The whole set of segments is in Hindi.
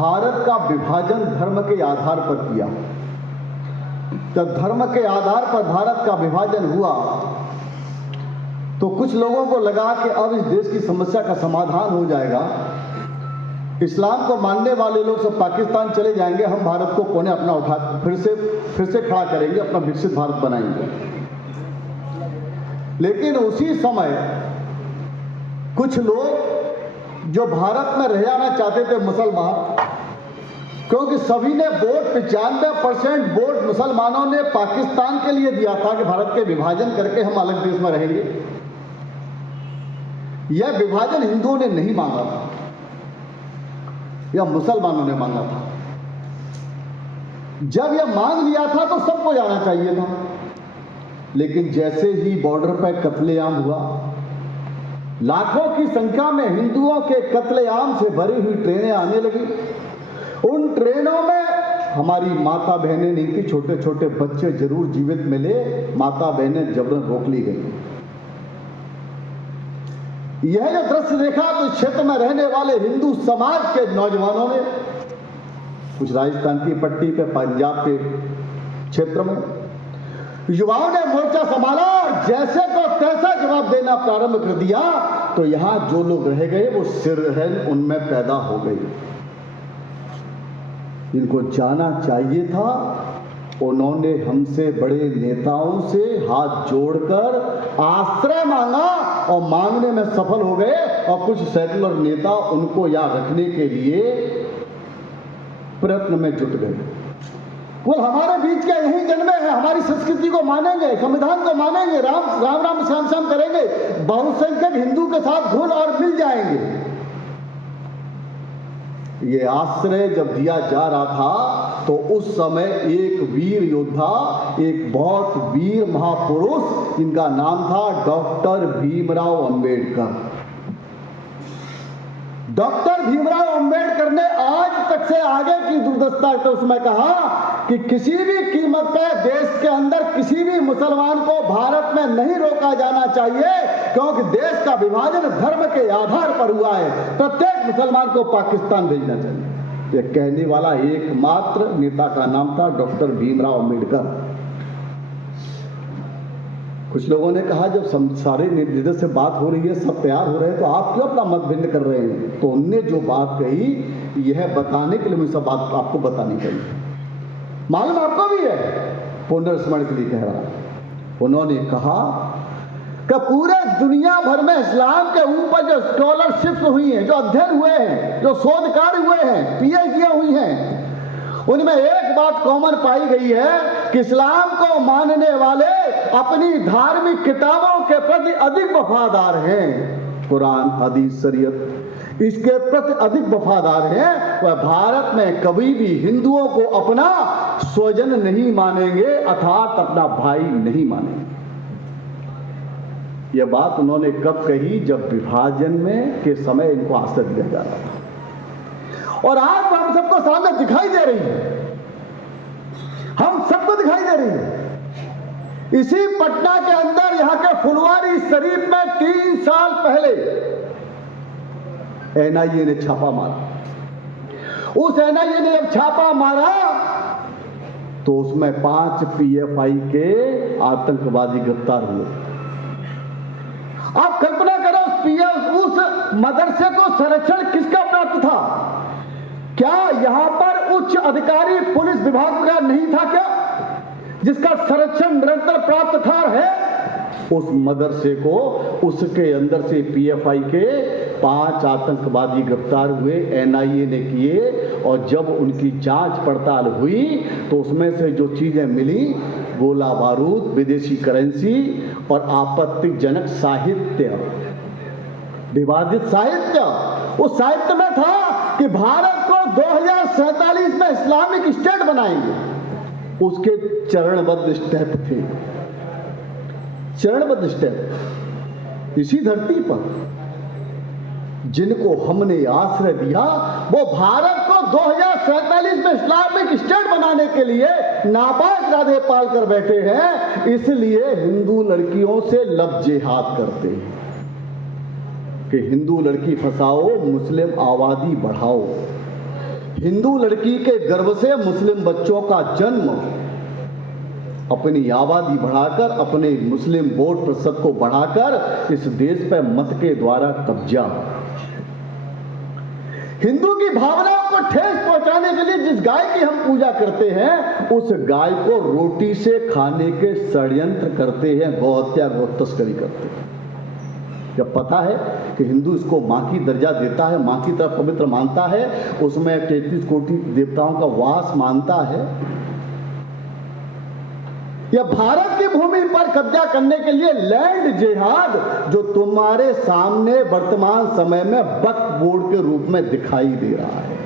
भारत का विभाजन धर्म के आधार पर किया। जब धर्म के आधार पर भारत का विभाजन हुआ तो कुछ लोगों को लगा कि अब इस देश की समस्या का समाधान हो जाएगा, इस्लाम को मानने वाले लोग सब पाकिस्तान चले जाएंगे, हम भारत को कोने अपना उठा फिर से खड़ा करेंगे, अपना विकसित भारत बनाएंगे। लेकिन उसी समय कुछ लोग जो भारत में रह जाना चाहते थे मुसलमान, क्योंकि सभी ने वोट 95% वोट मुसलमानों ने पाकिस्तान के लिए दिया था कि भारत के विभाजन करके हम अलग देश में रहेंगे। यह विभाजन हिंदुओं ने नहीं मांगा था, यह मुसलमानों ने मांगा था। जब यह मांग लिया था तो सबको जाना चाहिए था। लेकिन जैसे ही बॉर्डर पर कत्लेआम हुआ, लाखों की संख्या में हिंदुओं के कत्लेआम से भरी हुई ट्रेनें आने लगी। उन ट्रेनों में हमारी माता बहनें नहीं थी, छोटे छोटे बच्चे जरूर जीवित मिले, माता बहनें जबरन रोक ली गई। यह जो दृश्य देखा तो क्षेत्र में रहने वाले हिंदू समाज के नौजवानों ने, कुछ राजस्थान की पट्टी पे, पंजाब के क्षेत्र में युवाओं ने मोर्चा संभाला और जैसे को तैसा जवाब देना प्रारंभ कर दिया। तो यहां जो लोग रह गए वो सिरहन उनमें पैदा हो गई। इनको जाना चाहिए था, उन्होंने हमसे बड़े नेताओं से हाथ जोड़कर आश्रय मांगा और मांगने में सफल हो गए। और कुछ सेकुलर नेता उनको यहाँ रखने के लिए प्रयत्न में जुट गए। वो हमारे बीच के यही जन्मे हैं, हमारी संस्कृति को मानेंगे, संविधान को मानेंगे, राम राम राम श्याम श्याम करेंगे, बहुसंख्यक हिंदू के साथ घुल और मिल जाएंगे। ये आश्रय जब दिया जा रहा था तो उस समय एक वीर योद्धा, एक बहुत वीर महापुरुष, जिनका नाम था डॉक्टर भीमराव अंबेडकर। डॉक्टर भीमराव अंबेडकर ने आज तक से आगे की दुर्दशा तो उसमें कहा कि किसी भी कीमत पर देश के अंदर किसी भी मुसलमान को भारत में नहीं रोका जाना चाहिए, क्योंकि देश का विभाजन धर्म के आधार पर हुआ है। प्रत्येक मुसलमान को पाकिस्तान भेजना चाहिए। यह कहने वाला एकमात्र नेता का नाम था डॉक्टर भीमराव अंबेडकर। कुछ लोगों ने कहा जब सारे लीडर से बात हो रही है, सब तैयार हो रहे हैं, तो आप क्यों अपना मत भिन्न कर रहे हैं? तो उनने जो बात कही यह बताने के लिए मुझे सब बात आपको बतानी चाहिए। मालूम आपको भी है, पुनर्स्मरण के लिए कह रहा हूं। उन्होंने कहा कि पूरे दुनिया भर में इस्लाम के ऊपर जो स्कॉलरशिप्स हुई हैं, जो अध्ययन हुए हैं, जो शोध कार्य हुए हैं, पीएचडी हुई हैं, उनमें एक बात कॉमन पाई गई है कि इस्लाम को मानने वाले अपनी धार्मिक किताबों के प्रति अधिक वफादार हैं। कुरान, हदीस, शरीयत इसके प्रति अधिक वफादार हैं। वह भारत में कभी भी हिंदुओं को अपना स्वजन नहीं मानेंगे, अर्थात अपना भाई नहीं मानेंगे। यह बात उन्होंने कब कही? जब विभाजन में के समय इनको आश्रय दिया जा रहा था। और आज हम सबको सामने दिखाई दे रही है, हम सबको दिखाई दे रही है। इसी पटना के अंदर यहाँ के फुलवारी शरीफ में 3 साल पहले एनआईए ने छापा मारा। उस एनआईए ने जब छापा मारा तो उसमें 5 पीएफआई के आतंकवादी गिरफ्तार हुए। आप कल्पना करो उस मदरसे को संरक्षण किसका प्राप्त था? क्या यहां पर उच्च अधिकारी पुलिस विभाग का नहीं था क्या, जिसका संरक्षण निरंतर प्राप्त था? है उस मदरसे को, उसके अंदर से पीएफआई के 5 आतंकवादी गिरफ्तार हुए, एनआईए ने किए। और जब उनकी जांच पड़ताल हुई तो उसमें से जो चीजें मिली, गोला बारूद, विदेशी करेंसी और आपत्तिजनक साहित्य, विवादित साहित्य। उस साहित्य में था कि भारत को 2047 में इस्लामिक स्टेट बनाएंगे। उसके चरणबद्ध स्टेप थे, चरणबद्ध स्टेप। इसी धरती पर जिनको हमने आश्रय दिया, वो भारत को 2047 में इस्लामिक स्टेट बनाने के लिए नापाक इरादे पाल कर बैठे हैं। इसलिए हिंदू लड़कियों से लब जिहाद करते हैं कि हिंदू लड़की फंसाओ, मुस्लिम आबादी बढ़ाओ। हिंदू लड़की के गर्भ से मुस्लिम बच्चों का जन्म, अपनी आबादी बढ़ाकर, अपने मुस्लिम वोट प्रतिशत को बढ़ाकर इस देश पर मत के द्वारा कब्जा, हिंदू की भावनाओं को ठेस पहुंचाने के लिए जिस गाय की हम पूजा करते हैं, उस गाय को रोटी से खाने के षड्यंत्र करते हैं, गौहत्या गौ तस्करी करते हैं। जब पता है कि हिंदू इसको मां की दर्जा देता है, मां की तरफ पवित्र मानता है, उसमें 33 कोटि देवताओं का वास मानता है, या भारत की भूमि पर कब्जा करने के लिए लैंड जिहाद, जो तुम्हारे सामने वर्तमान समय में वक्फ बोर्ड के रूप में दिखाई दे रहा है।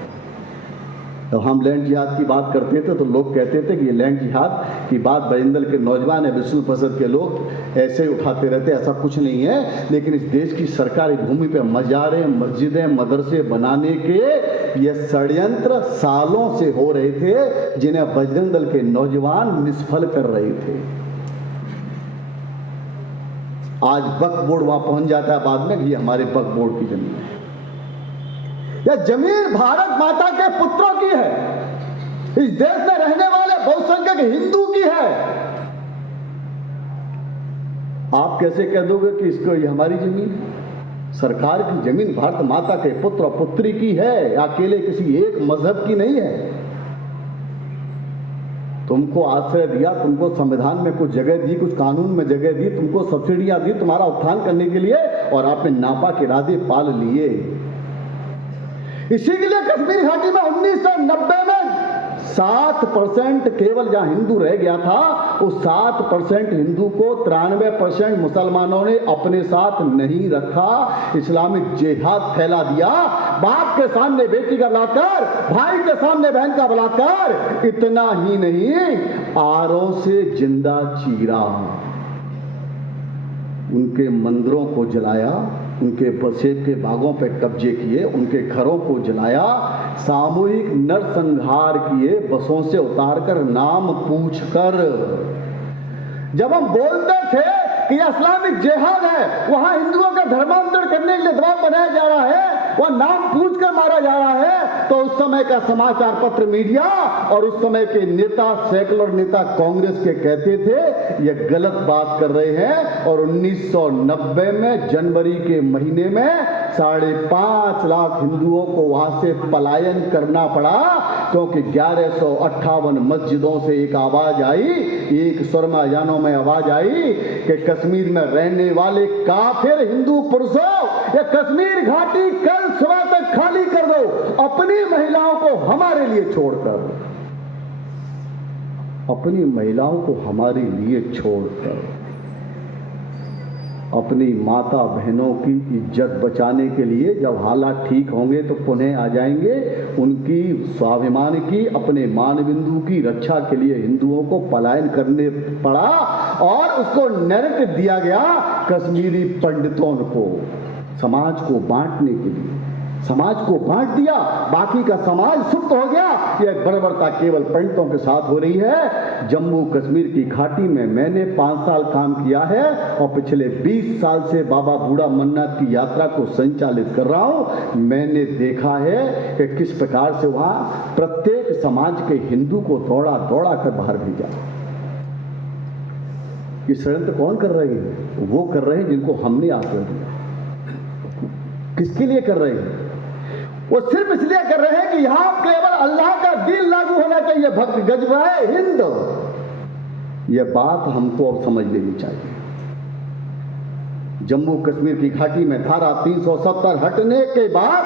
तो हम लैंड जिहाद की बात करते थे तो लोग कहते थे कि ये लैंड जिहाद की बात बरिंदल के नौजवान या विष्णु प्रसाद के लोग ऐसे ही उठाते रहते, ऐसा कुछ नहीं है। लेकिन इस देश की सरकारी भूमि पर मजारें, मस्जिदें, मदरसे बनाने के ये षड्यंत्र सालों से हो रहे थे, जिन्हें बजरंग दल के नौजवान निष्फल कर रहे थे। आज वक्फ बोर्ड वहां पहुंच जाता है बाद में कि ये हमारे वक्फ बोर्ड की जमीन है, यह जमीन भारत माता के पुत्रों की है, इस देश में रहने वाले बहुसंख्यक हिंदू की है। आप कैसे कह दोगे कि इसको ये हमारी जमीन है? सरकार की जमीन भारत माता के पुत्र और पुत्री की है, अकेले किसी एक मजहब की नहीं है। तुमको आश्रय दिया, तुमको संविधान में कुछ जगह दी, कुछ कानून में जगह दी, तुमको सब्सिडियां दी तुम्हारा उत्थान करने के लिए, और आपने नापा के इरादे पाल लिए। इसी के लिए कश्मीर घाटी में 1990 में 7% केवल जहां हिंदू रह गया था, उस 7% हिंदू को 93% मुसलमानों ने अपने साथ नहीं रखा, इस्लामिक जिहाद फैला दिया। बाप के सामने बेटी का बलात्कार, भाई के सामने बहन का बलात्कार, इतना ही नहीं, आरों से जिंदा चीरा, उनके मंदिरों को जलाया, उनके बसेब के बागों पर कब्जे किए, उनके घरों को जलाया, सामूहिक नरसंहार किए, बसों से उतारकर नाम पूछकर। जब हम बोलते थे कि इस्लामिक जिहाद है, वहां हिंदुओं का धर्मांतरण करने के लिए दबाव बनाया जा रहा है, वह नाम पूछकर मारा जा रहा है, तो उस समय का समाचार पत्र मीडिया और उस समय के नेता, सेकुलर नेता कांग्रेस के कहते थे ये गलत बात कर रहे हैं। और 1990 में जनवरी के महीने में 5.5 लाख हिंदुओं को वहां से पलायन करना पड़ा, क्योंकि 1158 मस्जिदों से एक आवाज आई, एक स्वरमायानों में आवाज आई कि कश्मीर में रहने वाले काफिर हिंदू पुरुषों, ये कश्मीर घाटी कल सुबह तक खाली कर दो, अपनी महिलाओं को हमारे लिए छोड़कर, अपनी महिलाओं को हमारे लिए छोड़कर, अपनी माता बहनों की इज्जत बचाने के लिए जब हालात ठीक होंगे तो पुनः आ जाएंगे। उनकी स्वाभिमान की, अपने मान बिंदु की रक्षा के लिए हिंदुओं को पलायन करने पड़ा, और उसको नैरेटिव दिया गया कश्मीरी पंडितों को, समाज को बांटने के लिए। समाज को बांट दिया, बाकी का समाज सुप्त हो गया। यह बर्बरता केवल पंडितों के साथ हो रही है। जम्मू कश्मीर की घाटी में मैंने 5 साल काम किया है, और पिछले 20 साल से बाबा बूढ़ा अमरनाथ की यात्रा को संचालित कर रहा हूं। मैंने देखा है कि किस प्रकार से वहां प्रत्येक समाज के हिंदू को दौड़ा दौड़ा कर बाहर भेजा। ये षड्यंत्र कौन कर रहे हैं? वो कर रहे हैं जिनको हमने आश्रय दिया। किसके लिए कर रहे हैं? वो सिर्फ इसलिए कर रहे हैं कि यहां केवल अल्लाह का दीन लागू होना चाहिए, भक्त गजबाए हिंद। यह बात हमको अब समझ लेनी चाहिए। जम्मू कश्मीर की घाटी में धारा 370 हटने के बाद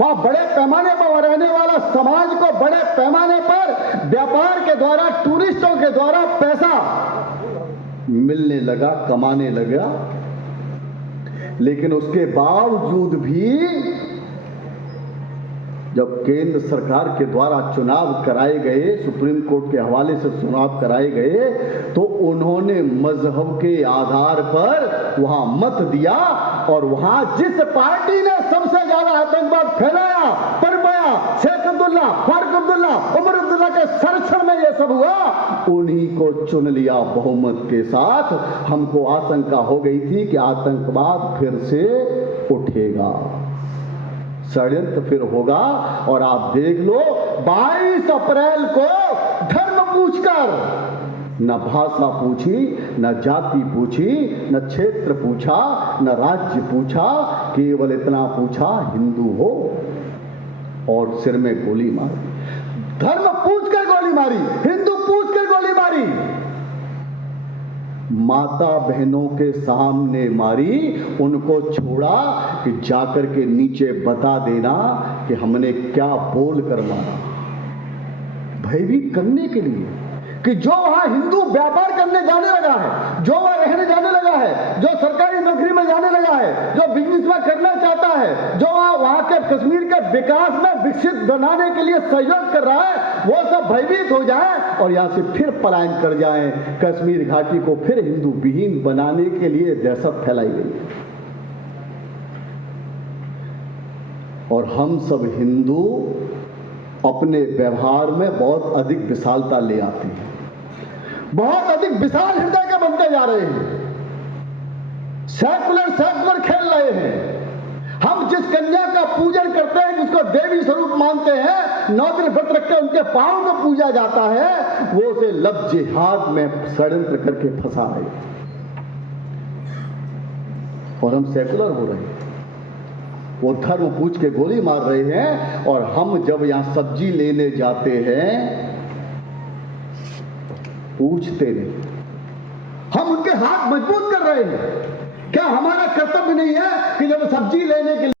वहां बड़े पैमाने पर रहने वाला समाज को बड़े पैमाने पर व्यापार के द्वारा, टूरिस्टों के द्वारा पैसा मिलने लगा, कमाने लगा। लेकिन उसके बावजूद भी जब केंद्र सरकार के द्वारा चुनाव कराए गए, सुप्रीम कोर्ट के हवाले से चुनाव कराए गए, तो उन्होंने मजहब के आधार पर वहां मत दिया। और वहां जिस पार्टी ने सबसे ज्यादा आतंकवाद फैलाया, पनपाया, शेख अब्दुल्ला, फारूक अब्दुल्ला, उमर अब्दुल्ला के संरक्षण में यह सब हुआ, उन्हीं को चुन लिया बहुमत के साथ। हमको आशंका हो गई थी कि आतंकवाद फिर से उठेगा, षड्यंत्र फिर होगा। और आप देख लो 22 अप्रैल को धर्म पूछकर, न भाषा पूछी, न जाति पूछी, न क्षेत्र पूछा, न राज्य पूछा, केवल इतना पूछा हिंदू हो, और सिर में गोली मारी। धर्म पूछकर गोली मारी, हिंदू पूछकर गोली मारी, माता बहनों के सामने मारी। उनको छोड़ा कि जाकर के नीचे बता देना कि हमने क्या बोल कर मारा, भयभीत करने के लिए कि जो वहां हिंदू व्यापार करने जाने लगा है, जो वहां रहने जाने लगा है, जो सरकारी नौकरी में जाने लगा है, जो बिजनेस में करना चाहता है, जो वहां के कश्मीर के विकास में विकसित बनाने के लिए सहयोग कर रहा है, वो सब भयभीत हो जाए और यहां से फिर पलायन कर जाए। कश्मीर घाटी को फिर हिंदू विहीन बनाने के लिए दहशत फैलाई गई। और हम सब हिंदू अपने व्यवहार में बहुत अधिक विशालता ले आते हैं, बहुत अधिक विशाल हृदय के बनते जा रहे हैं, सेकुलर खेल रहे हैं। हम जिस कन्या का पूजन करते हैं, जिसको देवी स्वरूप मानते हैं, 9 दिन व्रत रख के उनके पांव में पूजा जाता है, वो उसे लव जिहाद में षड्यंत्र करके फंसा रहे हैं। और हम सेकुलर हो रहे हैं, वो धर्म पूछ के गोली मार रहे हैं। और हम जब यहां सब्जी लेने जाते हैं, पूछते नहीं, हम उनके हाथ मजबूत कर रहे हैं। क्या हमारा कर्तव्य नहीं है कि जब सब्जी लेने के लिए